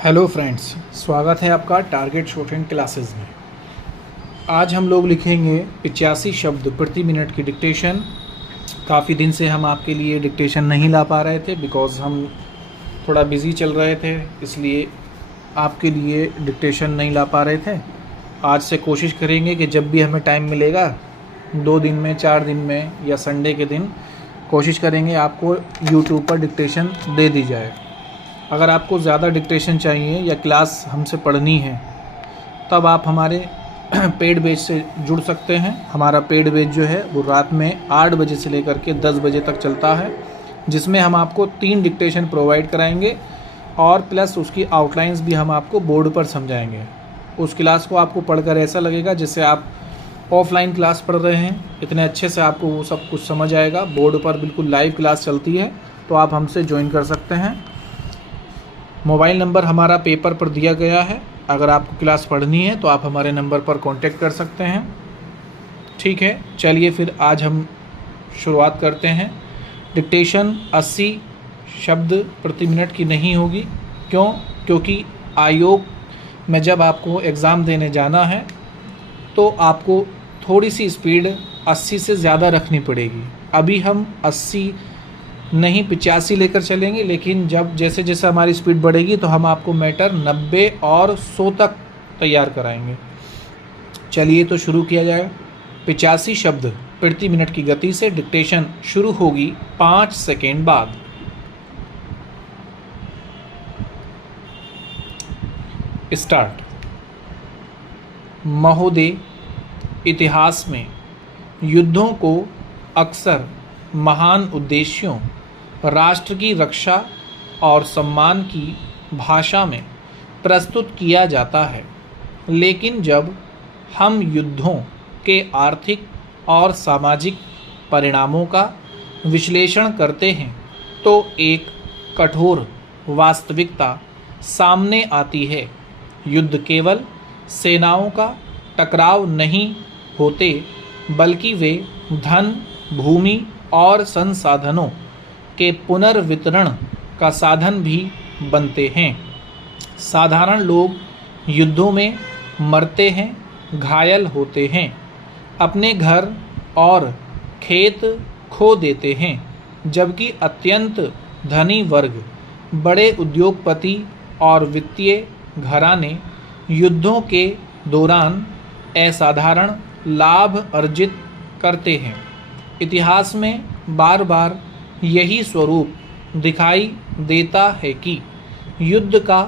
Hello friends, स्वागत है आपका टारगेट शॉर्टहैंड क्लासेस में। आज हम लोग लिखेंगे 85 शब्द प्रति मिनट की डिक्टेशन। काफ़ी दिन से हम आपके लिए डिक्टेशन नहीं ला पा रहे थे बिकॉज़ हम थोड़ा बिज़ी चल रहे थे, इसलिए आपके लिए डिक्टेशन नहीं ला पा रहे थे। आज से कोशिश करेंगे कि जब भी हमें टाइम मिलेगा, 2 दिन में, 4 दिन में या संडे के दिन, कोशिश करेंगे आपको यूट्यूब पर डिक्टेशन दे दी जाए। अगर आपको ज़्यादा डिक्टेशन चाहिए या क्लास हमसे पढ़नी है तब आप हमारे पेड बैच से जुड़ सकते हैं। हमारा पेड बैच जो है वो रात में 8 बजे से लेकर के 10 बजे तक चलता है, जिसमें हम आपको 3 डिक्टेशन प्रोवाइड कराएंगे और प्लस उसकी आउटलाइंस भी हम आपको बोर्ड पर समझाएंगे। उस क्लास को आपको पढ़कर ऐसा लगेगा जैसे आप ऑफलाइन क्लास पढ़ रहे हैं, इतने अच्छे से आपको वो सब कुछ समझ आएगा। बोर्ड पर बिल्कुल लाइव क्लास चलती है, तो आप हमसे ज्वाइन कर सकते हैं। मोबाइल नंबर हमारा पेपर पर दिया गया है। अगर आपको क्लास पढ़नी है तो आप हमारे नंबर पर कांटेक्ट कर सकते हैं। ठीक है, चलिए फिर आज हम शुरुआत करते हैं। डिक्टेशन 80 शब्द प्रति मिनट की नहीं होगी। क्यों? क्योंकि आयोग में जब आपको एग्ज़ाम देने जाना है तो आपको थोड़ी सी स्पीड 80 से ज़्यादा रखनी पड़ेगी। अभी हम 80 नहीं 85 लेकर चलेंगे, लेकिन जब जैसे जैसे हमारी स्पीड बढ़ेगी तो हम आपको मैटर 90 और 100 तक तैयार कराएंगे। चलिए तो शुरू किया जाए। 85 शब्द प्रति मिनट की गति से डिक्टेशन शुरू होगी 5 सेकेंड बाद। स्टार्ट। महोदय, इतिहास में युद्धों को अक्सर महान उद्देश्यों, राष्ट्र की रक्षा और सम्मान की भाषा में प्रस्तुत किया जाता है, लेकिन जब हम युद्धों के आर्थिक और सामाजिक परिणामों का विश्लेषण करते हैं तो एक कठोर वास्तविकता सामने आती है। युद्ध केवल सेनाओं का टकराव नहीं होते, बल्कि वे धन, भूमि और संसाधनों के पुनर्वितरण का साधन भी बनते हैं। साधारण लोग युद्धों में मरते हैं, घायल होते हैं, अपने घर और खेत खो देते हैं, जबकि अत्यंत धनी वर्ग, बड़े उद्योगपति और वित्तीय घराने युद्धों के दौरान असाधारण लाभ अर्जित करते हैं। इतिहास में बार बार यही स्वरूप दिखाई देता है कि युद्ध का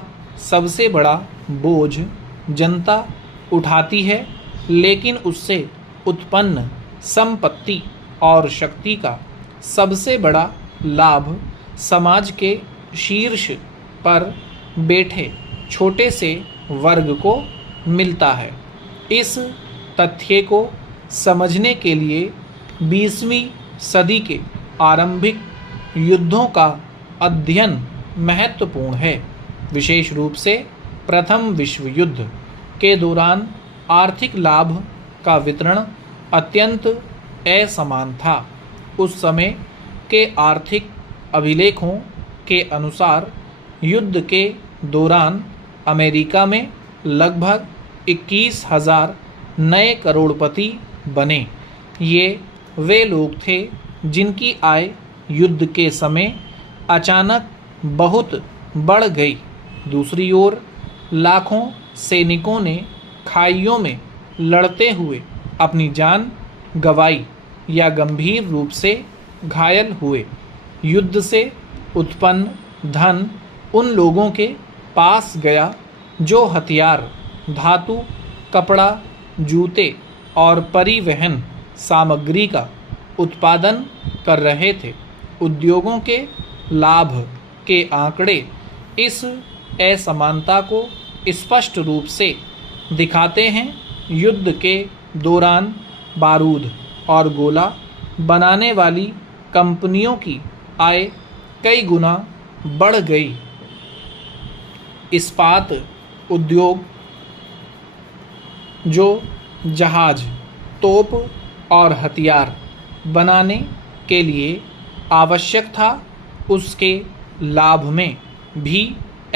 सबसे बड़ा बोझ जनता उठाती है, लेकिन उससे उत्पन्न संपत्ति और शक्ति का सबसे बड़ा लाभ समाज के शीर्ष पर बैठे छोटे से वर्ग को मिलता है। इस तथ्य को समझने के लिए 20वीं सदी के आरंभिक युद्धों का अध्ययन महत्वपूर्ण है। विशेष रूप से प्रथम विश्व युद्ध के दौरान आर्थिक लाभ का वितरण अत्यंत असमान था। उस समय के आर्थिक अभिलेखों के अनुसार युद्ध के दौरान अमेरिका में लगभग 21,000 नए करोड़पति बने। ये वे लोग थे जिनकी आय युद्ध के समय अचानक बहुत बढ़ गई। दूसरी ओर लाखों सैनिकों ने खाइयों में लड़ते हुए अपनी जान गंवाई या गंभीर रूप से घायल हुए। युद्ध से उत्पन्न धन उन लोगों के पास गया जो हथियार, धातु, कपड़ा, जूते और परिवहन सामग्री का उत्पादन कर रहे थे। उद्योगों के लाभ के आंकड़े इस असमानता को स्पष्ट रूप से दिखाते हैं। युद्ध के दौरान बारूद और गोला बनाने वाली कंपनियों की आय कई गुना बढ़ गई। इस्पात उद्योग, जो जहाज, तोप और हथियार बनाने के लिए आवश्यक था, उसके लाभ में भी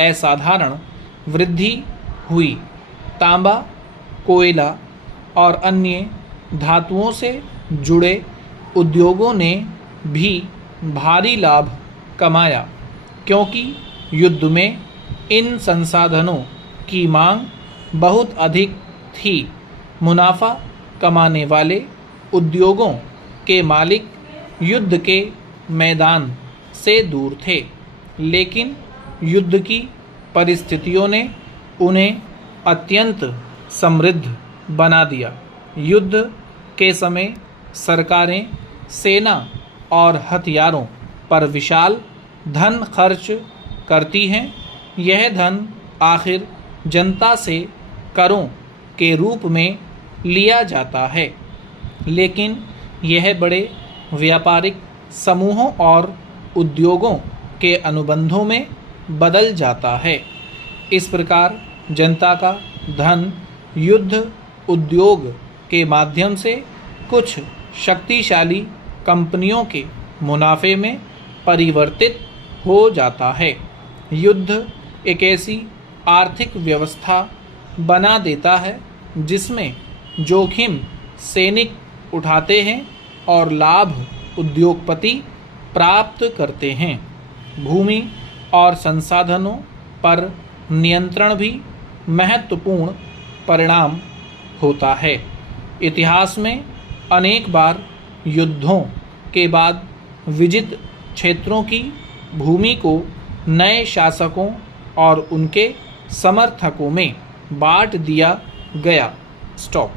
असाधारण वृद्धि हुई। तांबा, कोयला और अन्य धातुओं से जुड़े उद्योगों ने भी भारी लाभ कमाया, क्योंकि युद्ध में इन संसाधनों की मांग बहुत अधिक थी। मुनाफा कमाने वाले उद्योगों के मालिक युद्ध के मैदान से दूर थे, लेकिन युद्ध की परिस्थितियों ने उन्हें अत्यंत समृद्ध बना दिया। युद्ध के समय सरकारें सेना और हथियारों पर विशाल धन खर्च करती हैं। यह धन आखिर जनता से करों के रूप में लिया जाता है, लेकिन यह बड़े व्यापारिक समूहों और उद्योगों के अनुबंधों में बदल जाता है। इस प्रकार जनता का धन युद्ध उद्योग के माध्यम से कुछ शक्तिशाली कंपनियों के मुनाफे में परिवर्तित हो जाता है। युद्ध एक ऐसी आर्थिक व्यवस्था बना देता है जिसमें जोखिम सैनिक उठाते हैं और लाभ उद्योगपति प्राप्त करते हैं। भूमि और संसाधनों पर नियंत्रण भी महत्वपूर्ण परिणाम होता है। इतिहास में अनेक बार युद्धों के बाद विजित क्षेत्रों की भूमि को नए शासकों और उनके समर्थकों में बांट दिया गया। स्टॉप।